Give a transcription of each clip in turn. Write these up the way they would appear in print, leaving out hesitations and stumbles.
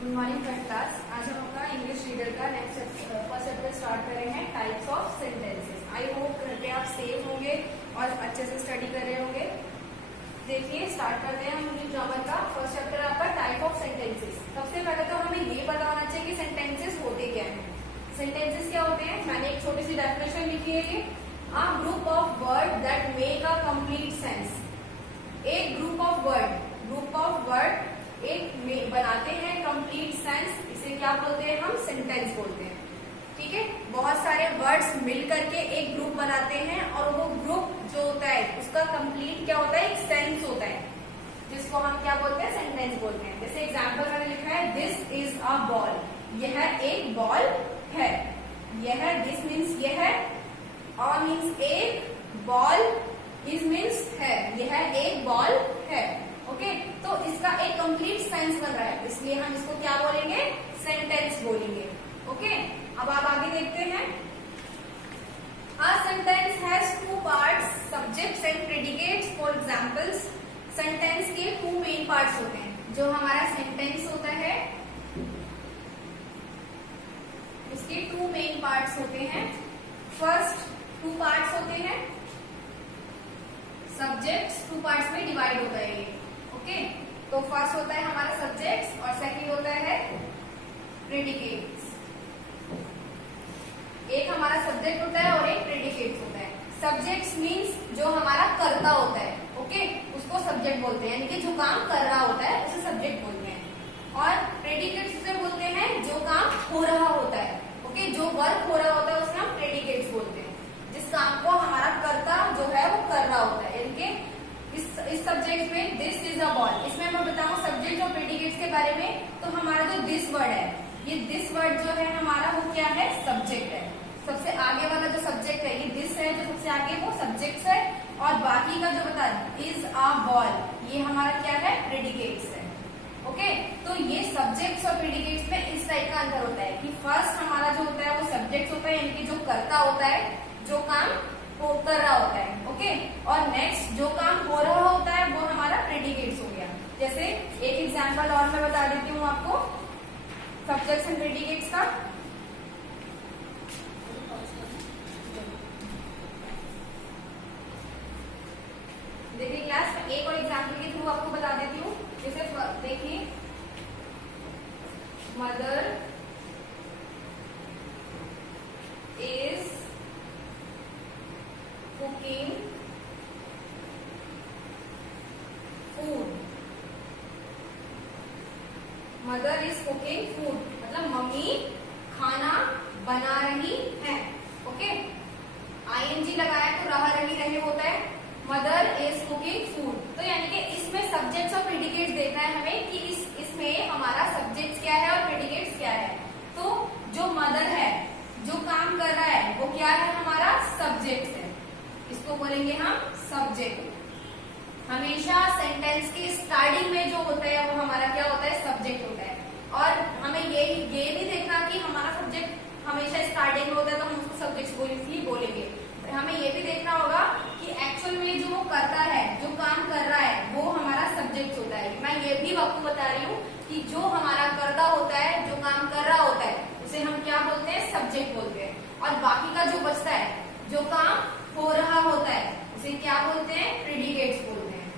Good morning friend class. आज हम अपना इंग्लिश रीडर का फर्स्ट चैप्टर स्टार्ट कर रहे हैं, types of sentences. I hope घर पे आप सेफ होंगे और अच्छे से स्टडी कर रहे होंगे। देखिए स्टार्ट करते हैं हम इंग्लिश ग्रामर का फर्स्ट चैप्टर आपका टाइप ऑफ सेंटेंसेस। सबसे पहले तो हमें ये पता होना चाहिए कि सेंटेंसेस होते क्या हैं। सेंटेंसेस क्या होते हैं, मैंने एक छोटी सी डेफिनेशन लिखी है ये, a group of word that make a complete sense. एक ग्रुप ऑफ वर्ड एक बनाते हैं कंप्लीट सेंस, इसे क्या बोलते हैं, हम सेंटेंस बोलते हैं। ठीक है, बहुत सारे वर्ड्स मिल करके एक ग्रुप बनाते हैं और वो ग्रुप जो होता है उसका कंप्लीट क्या होता है, एक सेंस होता है, जिसको हम क्या बोलते हैं, सेंटेंस बोलते हैं। जैसे एग्जांपल मैंने लिखा है, दिस इज अ बॉल, यह एक बॉल है। यह, दिस मीन्स यह, अ मीन्स एक, बॉल इज मीन्स है, यह एक बॉल है। ओके, तो इसका एक कंप्लीट सेंस बन रहा है, इसलिए हम इसको क्या बोलेंगे, सेंटेंस बोलेंगे। ओके, अब आप आगे देखते हैं। A sentence has two parts, subjects and predicates. For examples, sentence के टू मेन पार्ट्स होते हैं। जो हमारा सेंटेंस होता है उसके टू मेन पार्ट्स होते हैं। फर्स्ट टू पार्ट्स होते हैं सब्जेक्ट्स, टू पार्ट्स में डिवाइड होता है ये। ओके, तो फर्स्ट होता है हमारा सब्जेक्ट्स और सेकंड होता है प्रेडिकेट्स। एक हमारा सब्जेक्ट होता है और एक प्रेडिकेट्स होता है। सब्जेक्ट्स मीन्स जो हमारा कर्ता होता है, ओके, उसको सब्जेक्ट बोलते हैं, यानी कि जो काम कर रहा होता है उसे सब्जेक्ट बोलते हैं। और प्रेडिकेट्स उसे बोलते हैं जो काम हो रहा होता है, ओके, जो वर्क हो रहा होता है उसे हम प्रेडिकेट्स बोलते हैं। जिस काम को हमारा कर्ता जो है वो कर रहा होता है, यानी कि इस सब्जेक्ट में दिस इज अ बॉल, इसमें मैं बताऊं सब्जेक्ट और प्रेडिकेट्स के बारे में। तो हमारा जो दिस वर्ड है, ये दिस वर्ड जो है हमारा वो क्या है, सब्जेक्ट है। सबसे आगे वाला जो सब्जेक्ट है ये दिस है, जो सबसे आगे वो सब्जेक्ट है, और बाकी का जो बता इज अ बॉल ये हमारा क्या है, प्रेडिकेट्स है। ओके, तो ये सब्जेक्ट्स और प्रेडिकेट्स में इस टाइप का अंतर होता है कि फर्स्ट हमारा जो होता है वो सब्जेक्ट होता है, यानी कि जो करता होता है, जो काम वो कर रहा होता है। ओके, और नेक्स्ट जो काम हो रहा होता है वो हमारा प्रेडिकेट्स हो गया। जैसे एक एग्जांपल और मैं बता देती हूँ आपको सब्जेक्ट्स एंड प्रेडिकेट्स का। देखिए क्लास में एक और एग्जांपल के थ्रू आपको बता देती हूँ। जैसे देखिए, mother is cooking food. Mother is cooking food मतलब मम्मी खाना बना रही है। ओके, आईएनजी लगाया तो रहा रही रहे होता है। मदर इज कुकिंग फूड, तो यानी कि इसमें सब्जेक्ट्स और प्रेडिकेट्स देखना है हमें कि इसमें हमारा सब्जेक्ट्स क्या है और प्रेडिकेट्स क्या है। तो जो मदर है, जो काम कर रहा है वो क्या है, हमारा सब्जेक्ट है, इसको बोलेंगे हम सब्जेक्ट। हमेशा सेंटेंस की स्टार्टिंग में जो होता है वो हमारा क्या होता है, सब्जेक्ट होता है। और हमें ये नहीं देखना कि हमारा सब्जेक्ट हमेशा स्टार्टिंग में होता है तो हम उसको सब्जेक्ट ही बोलेंगे। हमें ये भी देखना होगा कि एक्चुअल में जो वो करता है, जो काम कर रहा है वो हमारा सब्जेक्ट होता है। मैं ये भी आपको बता रही हूँ कि जो हमारा कर्ता होता है, जो काम कर रहा होता है उसे हम क्या बोलते हैं, सब्जेक्ट बोलते हैं। और बाकी का जो बचता है, जो काम हो रहा होता है उसे क्या बोलते हैं, प्रेडिकेट्स बोलते हैं,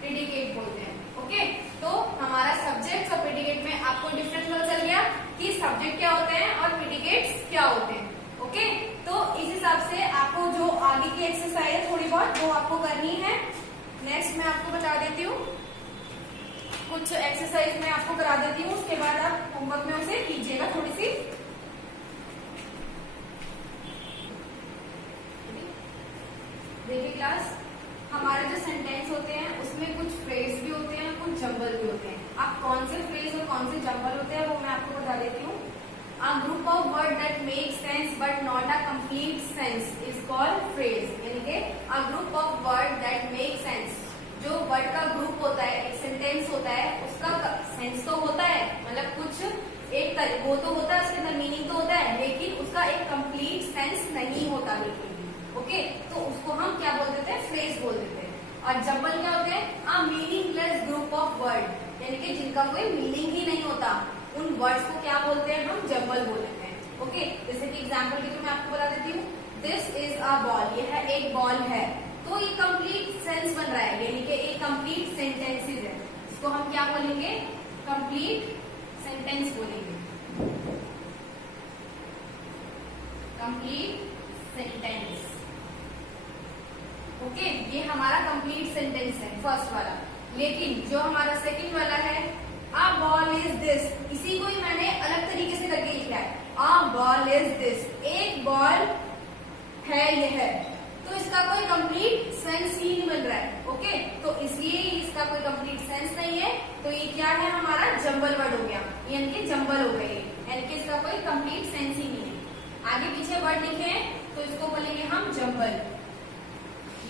प्रेडिकेट बोलते हैं। ओके, तो हमारा सब्जेक्ट और प्रेडिकेट में आपको डिफरेंस पता चल गया कि सब्जेक्ट क्या होते हैं और प्रेडिकेट्स क्या होते हैं। ओके, तो इस हिसाब से आपको जो आगे की एक्सरसाइज है थोड़ी बहुत वो आपको करनी है। नेक्स्ट मैं आपको बता देती हूँ, कुछ एक्सरसाइज मैं आपको करा देती हूँ, उसके बाद आप होमवर्क में उसे कीजिएगा थोड़ी सी। देखिए क्लास, हमारे जो सेंटेंस होते हैं उसमें कुछ फ्रेज भी होते हैं, कुछ जंबल भी होते हैं। अब कौन से फ्रेज और कौन से जंबल होते हैं वो मैं आपको बता देती हूँ। A group of words that make sense but not a complete sense is called phrase। यानी कि a group of words that make sense, जो वर्ड का ग्रुप होता है, एक सेंटेंस होता है, उसका सेंस तो होता है, मतलब कुछ एक वो तो होता है, उसके अंदर मीनिंग तो होता है, लेकिन उसका एक कंप्लीट सेंस नहीं होता बिल्कुल भी। ओके, तो उसको हम क्या बोल देते हैं, फ्रेज बोल देते हैं। और जंबल क्या होते हैं, अ मीनिंगलेस ग्रुप ऑफ वर्ड, यानी कि जिनका कोई मीनिंग ही नहीं होता, उन वर्ड्स को क्या बोलते हैं, हम जंबल बोलते हैं। ओके, जैसे कि एग्जाम्पल के थ्रू मैं आपको बता देती हूँ, दिस इज अ बॉल, यह एक बॉल है, तो ये कंप्लीट सेंस बन रहा है, यानी कि एक कंप्लीट सेंटेंसेस है, इसको हम क्या बोलेंगे, कंप्लीट सेंटेंस बोलेंगे, कंप्लीट सेंटेंस। ओके, ये हमारा कंप्लीट सेंटेंस है फर्स्ट वाला। लेकिन जो हमारा सेकंड वाला है, अ बॉल इज दिस, इसी को ही मैंने अलग तरीके से करके लिखा है, अ बॉल इज दिस, एक बॉल है यह, तो इसका कोई कंप्लीट सेंस ही नहीं मिल रहा है। ओके, तो इसलिए इसका कोई कंप्लीट सेंस नहीं है, तो ये क्या है, हमारा जंबल वर्ड हो गया, यानी कि जंबल हो गए, यानी कि इसका कोई कंप्लीट सेंस ही नहीं है। आगे पीछे वर्ड लिखे हैं तो इसको बोलेंगे हम जंबल,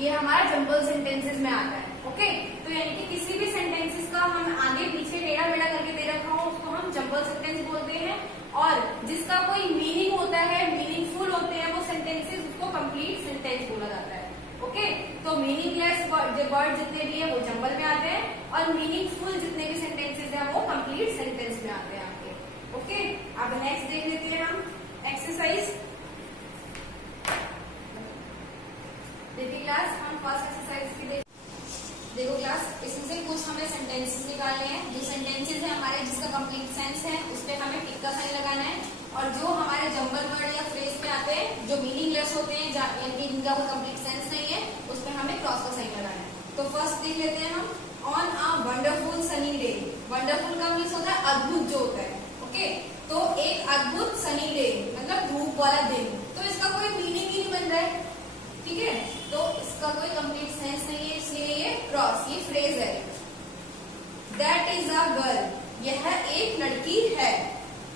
ये हमारा जंबल सेंटेंसेस में आता है। ओके, तो यानी कि किसी भी सेंटेंसेस का हम आगे पीछे टेढ़ा मेढ़ा करके दे रखा हो उसको हम जंबल सेंटेंस बोलते हैं, और जिसका कोई मीनिंग होता है, मीनिंगफुल होते हैं वो सेंटेंसेस, उसको कंप्लीट सेंटेंस बोला जाता है। ओके, तो मीनिंगलेस वर्ड जितने भी है वो जंबल में आते हैं, और मीनिंगफुल जितने भी सेंटेंसेस हैं वो कंप्लीट सेंटेंस में आते हैं आपके। ओके, अब नेक्स्ट देख लेते हैं हम एक्सरसाइज। देखिए क्लास, हम फर्स्ट एक्सरसाइज की देखो क्लास, इसमें से कुछ हमें सेंटेंसेस निकालने हैं, जो सेंटेंसेस है हमारे जिसका कंप्लीट सेंस है उस पर हमें टिक का साइन लगाना है, और जो हमारे जंबल वर्ड या फ्रेज में आते हैं, जो मीनिंगलेस होते हैं, यानी कि जिनका कोई कंप्लीट सेंस नहीं है, उस पर हमें क्रॉस का साइन लगाना है। तो फर्स्ट देख लेते हैं हम, on a wonderful sunny day, wonderful का मीन्स होता है अद्भुत जो होता है। ओके, तो एक अद्भुत सनी डे मतलब धूप वाला दिन, तो इसका कोई मीनिंग ही नहीं बन रहा है, ठीक है, तो इसका कोई कंप्लीट सेंस नहीं है, इसलिए ये क्रॉस, ये फ्रेज है। दैट इज अ गर्ल, यह एक लड़की है।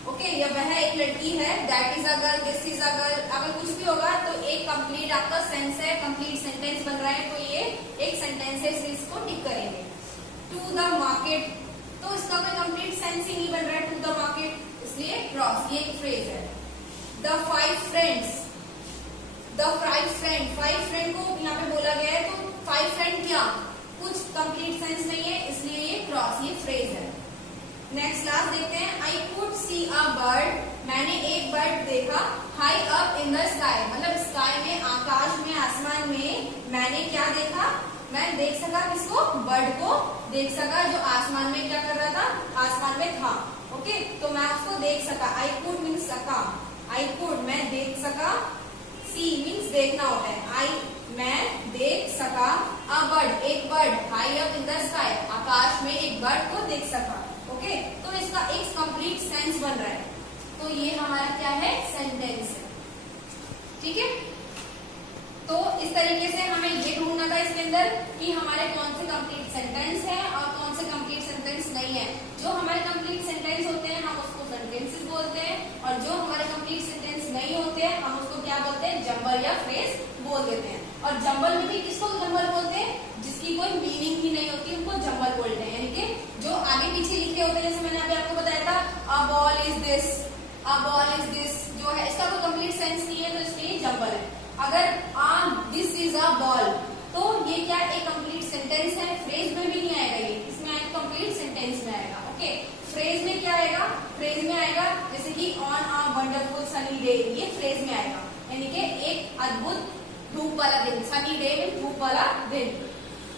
ओके, यह वह एक लड़की है, that is a girl, this is a girl, अगर कुछ भी होगा तो एक कंप्लीट आपका सेंस है, कंप्लीट सेंटेंस बन रहा है, तो ये एक सेंटेंस है, इसलिए इसको टिक करेंगे। टू द मार्केट, तो इसका कोई कंप्लीट सेंस ही नहीं बन रहा है, टू द मार्केट, इसलिए क्रॉस, ये एक फ्रेज है। The five friends, the five friend को यहाँ पे बोला गया है, तो फाइव फ्रेंड क्या, कुछ कंप्लीट सेंस नहीं है, इसलिए ये क्रॉस, ये फ्रेज है। नेक्स्ट क्लास देखते हैं, I could see a bird, मैंने एक बर्ड देखा, high up in the sky, मतलब स्काई में, आकाश में, आसमान में मैंने क्या देखा, मैं देख सका, किसको, बर्ड को देख सका, जो आसमान में क्या कर रहा था, आसमान में था। ओके, तो मैं उसको देख सका, आई कुड मीन्स सका, आई कुड मैं देख सका, सी मीन्स देखना होता है, आई मैं देख सका, अ बर्ड एक bird, high up in the sky आकाश में एक बर्ड को देख सका। ओके, तो इसका एक कंप्लीट सेंस बन रहा है, तो ये हमारा क्या है, सेंटेंस है, ठीक है। तो इस तरीके से हमें ये ढूंढना था इसके अंदर कि हमारे कौन से कंप्लीट सेंटेंस है और कौन से कंप्लीट सेंटेंस नहीं है। जो हमारे कंप्लीट सेंटेंस होते हैं हम उसको सेंटेंसेस बोलते हैं, और जो हमारे कंप्लीट सेंटेंस नहीं होते हैं हम उसको क्या बोलते हैं, जंबल या फ्रेज बोल देते हैं। और जंबल में भी किसको जंबल बोलते हैं, जिसकी कोई मीनिंग ही नहीं होती उनको जंबल बोलते हैं, यानी कि जो आगे पीछे लिखे होते हैं, जैसे मैंने अभी आपको बताया था, a ball is this, a ball is this, जो है इसका कोई कंप्लीट सेंस नहीं है, तो इसलिए जंबल है। अगर दिस इज अ बॉल, तो ये क्या एक कंप्लीट सेंटेंस है, फ्रेज में भी नहीं आएगा, ये इसमें आएगा कंप्लीट सेंटेंस में आएगा। ओके, फ्रेज में क्या आएगा, फ्रेज में आएगा जैसे कि on a wonderful sunny day, ये फ्रेज में आएगा, यानी कि एक अद्भुत धूप वाला दिन, सनी डे में धूप वाला दिन,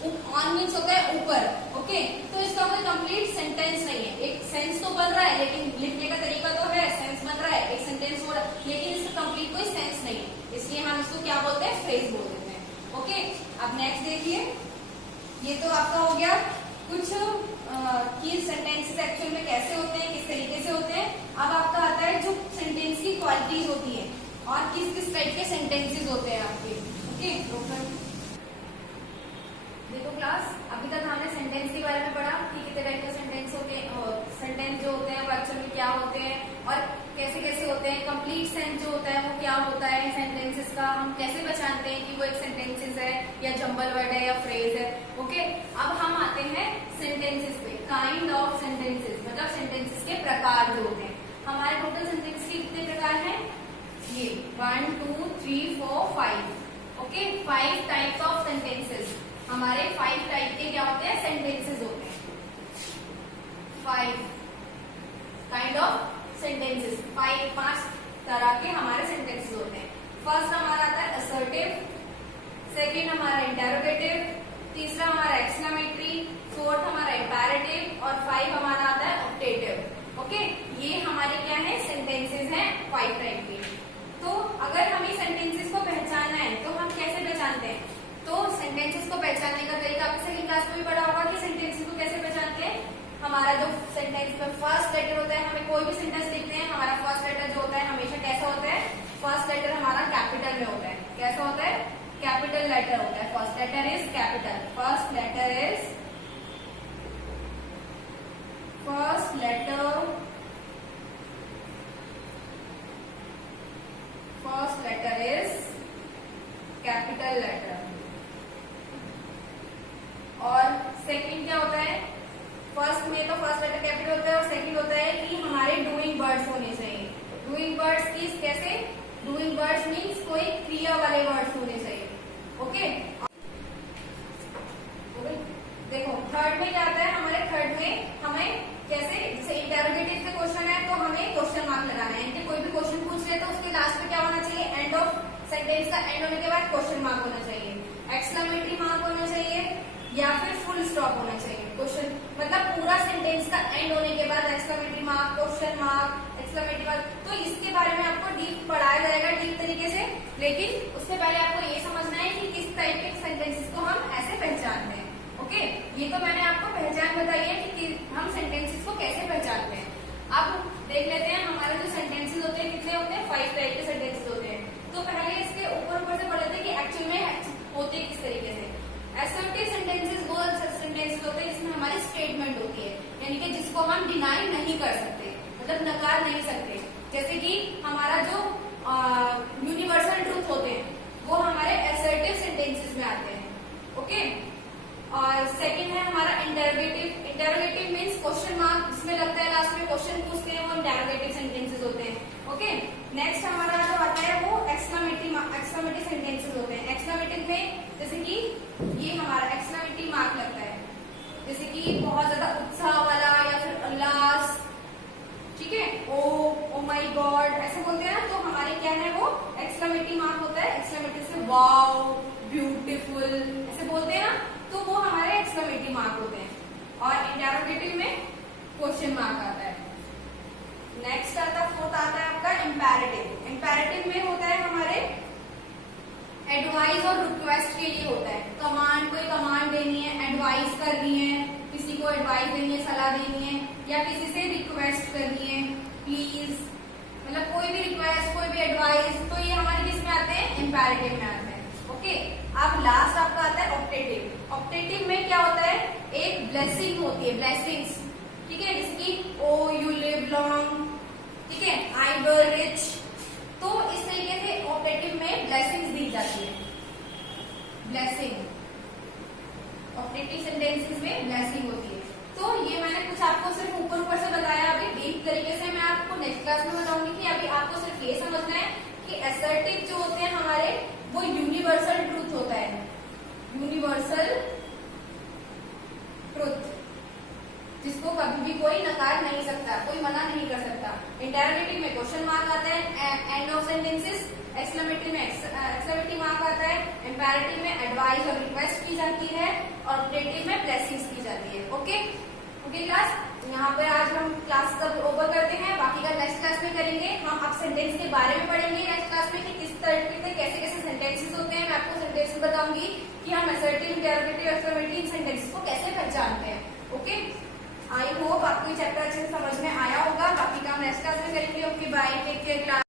ऑन मीन्स होता है ऊपर। ओके, तो इसका कोई कंप्लीट सेंटेंस नहीं है, एक सेंस तो बन रहा है, लेकिन लिखने का तरीका तो है, सेंस बन रहा है, एक सेंटेंस हो रहा है, लेकिन इसका कंप्लीट कोई सेंस नहीं है, इसलिए हम इसको क्या बोलते हैं, फ्रेज बोल देते हैं। ओके, अब नेक्स्ट देखिए, ये तो आपका हो गया कुछ की सेंटेंसेस एक्चुअल में कैसे होते हैं, किस तरीके से होते हैं। अब आपका आता है जो सेंटेंस की क्वालिटीज होती है और किस किस टाइप के सेंटेंसेस होते हैं आपके। ओके, देखो क्लास, अभी तक हमने सेंटेंस के बारे में पढ़ा कि कितने टाइप के सेंटेंस होते हैं, सेंटेंस जो होते हैं वो एक्चुअल में क्या होते हैं और कैसे कैसे होते हैं। कंप्लीट सेंस जो होता है वो क्या होता है सेंटेंसेस का, हम कैसे पहचानते हैं कि वो एक सेंटेंसेस है या जंबल वर्ड है या फ्रेज है। ओके, अब हम आते हैं सेंटेंसेस पे, काइंड ऑफ सेंटेंसेस, मतलब सेंटेंसेस के प्रकार जो होते हैं। हमारे टोटल सेंटेंस के कितने प्रकार हैं, ये 1 2 3 4 5। ओके, 5 टाइप्स ऑफ सेंटेंसेस, हमारे 5 टाइप के क्या होते हैं, सेंटेंसेस होते हैं। 5 काइंड ऑफ सेंटेंसेस, 5 तरह के हमारे सेंटेंसेस होते हैं। फर्स्ट हमारा आता है असर्टिव, सेकंड हमारा इंटेरोगेटिव, तीसरा हमारा एक्सक्लेमेटरी, फोर्थ हमारा इंपेरेटिव और 5 हमारा आता है ऑप्टेटिव। ओके, ये हमारे क्या है सेंटेंसेस हैं 5 टाइप के। तो अगर हमें सेंटेंसेस को पहचानना है तो हम कैसे पहचानते हैं? तो सेंटेंसेस को पहचानने का तरीका आपने सेकंड क्लास में भी पढ़ा होगा कि सेंटेंसेस को कैसे पहचानते हैं। हमारा जो सेंटेंस में फर्स्ट लेटर होता है, हमें कोई भी सेंटेंस लिखते हैं, हमारा फर्स्ट लेटर जो होता है हमेशा कैसा होता है? फर्स्ट लेटर हमारा कैपिटल में होता है। कैसा होता है? कैपिटल लेटर होता है। First letter is capital, first letter is capital letter. और सेकंड क्या होता है? फर्स्ट में तो फर्स्ट लेटर कैपिटल होता है और सेकंड होता है कि हमारे डूइंग वर्ड्स होने चाहिए। डूइंग वर्ड्स की कैसे? डूइंग वर्ड्स मीन्स कोई क्रिया वाले वर्ड्स होने चाहिए। ओके, देखो थर्ड में क्या आता है? हमारे थर्ड में हमें कैसे, जैसे इंटेरोगेटिव के क्वेश्चन है तो हमें क्वेश्चन मार्क लगाना है कि कोई भी क्वेश्चन पूछ रहे तो उसके लास्ट में क्या होना चाहिए? एंड ऑफ सेंटेंस का एंड होने के बाद क्वेश्चन मार्क होना चाहिए, एक्सक्लेमेटरी मार्क होना चाहिए या फिर फुल स्टॉप होना चाहिए। क्वेश्चन मतलब पूरा सेंटेंस का एंड होने के बाद exclamatory mark, question mark, exclamatory mark. तो इसके बारे में आपको डीप पढ़ाया जाएगा डीप तरीके से, लेकिन उससे पहले आपको ये समझना है कि किस टाइप के सेंटेंसेस को हम ऐसे पहचानते हैं। ओके, ये तो मैंने आपको पहचान बताई है कि हम सेंटेंसेस को कैसे पहचानते हैं। अब देख लेते हैं हमारे जो सेंटेंसेस होते हैं कितने होते हैं? 5 टाइप के सेंटेंसेस होते हैं। तो पहले इसके ऊपर से पढ़ लेते हैं कि एक्चुअल में होते किस तरीके से। असर्टिव सेंटेंसेस वो सेंटेंसेस होते हैं जिसमें हमारी स्टेटमेंट होती है, यानी कि जिसको हम डिनाई नहीं कर सकते, मतलब नकार नहीं सकते। जैसे कि हमारा जो यूनिवर्सल ट्रूथ होते हैं वो हमारे असर्टिव सेंटेंसेस में आते हैं। ओके, और सेकंड है हमारा interrogative. Interrogative means question mark जिसमें लगता है लास्ट में क्वेश्चन पूछते हैं, वो इंटेरोगेटिव सेंटेंसेस होते हैं। ओके, नेक्स्ट हमारा जो आता है वो एक्सक्लेमेटरी सेंटेंसेस होते हैं। एक्सक्लेमेटिव में जैसे कि ये हमारा एक्सक्लेमेटरी मार्क लगता है, जैसे कि बहुत ज्यादा उत्साह वाला या फिर उल्लास, ठीक है, ओ माय गॉड ऐसे बोलते हैं ना, तो हमारे क्या है वो एक्सक्लेमेटरी मार्क होता है। एक्सक्लेमेटरी से वाओ, ब्यूटीफुल ऐसे बोलते हैं ना, तो वो हमारे एक्सक्लेमेटरी मार्क होते हैं। और इंटेरोगेटिव में क्वेश्चन मार्क आता है। नेक्स्ट आता है, फोर्थ आता है आपका इंपेरेटिव। इंपेरेटिव में होता है हमारे एडवाइस और रिक्वेस्ट के लिए होता है। कमांड, कोई कमांड देनी है, एडवाइस करनी है, किसी को एडवाइस देनी है, सलाह देनी है, या किसी से रिक्वेस्ट करनी है प्लीज, मतलब कोई भी रिक्वेस्ट, कोई भी एडवाइस, तो ये हमारे किस में आते हैं? इंपेरेटिव में आते हैं। ओके, अब लास्ट आपका आता है ऑप्टेटिव। ऑप्टेटिव में क्या होता है? एक ब्लेसिंग होती है, ब्लेसिंग्स, ठीक है, जैसे कि ओ यू लिव लॉन्ग, ठीक है, आई वर रिच। तो इस तरीके से ऑप्टेटिव में ब्लेसिंग्स दी जाती है। ब्लेसिंग ऑप्टेटिव सेंटेंसेस में ब्लेसिंग होती है। तो ये मैंने कुछ आपको सिर्फ ऊपर ऊपर से बताया, अभी डीप तरीके से मैं आपको नेक्स्ट क्लास में बताऊंगी कि अभी आपको सिर्फ ये समझना है कि असर्टिव जो होते हैं हमारे वो यूनिवर्सल ट्रूथ होता है। यूनिवर्सल ट्रूथ जिसको कभी भी कोई नकार नहीं सकता, कोई मना नहीं कर सकता। इंटेरोगेटिव में क्वेश्चन मार्क आता है, एंड ऑफ सेंटेंसेस। एक्सक्लेमेटरी में एक्सक्लेमेटरी मार्क आता है। इंपेरेटिव में एडवाइस और रिक्वेस्ट की जाती है और ऑप्टेटिव में ब्लेसिंग्स की जाती है। ओके ओके क्लास, यहाँ पे आज हम क्लास सब ओवर करते हैं, बाकी का नेक्स्ट क्लास में करेंगे। हम अब सेंटेंस के बारे में पढ़ेंगे नेक्स्ट क्लास में कि किस तरीके से कैसे कैसे सेंटेंसेस होते हैं। मैं आपको सेंटेंसेस बताऊंगी कि हम असर्टिव, इंटेरोगेटिव, एक्सक्लेमेटरी सेंटेंसेस को कैसे पहचानते हैं। ओके, आई होप आपको ये चैप्टर अच्छे से समझ में आया होगा। बाकी का हम नेक्स्ट क्लास में करेंगे। Okay bye, take care class.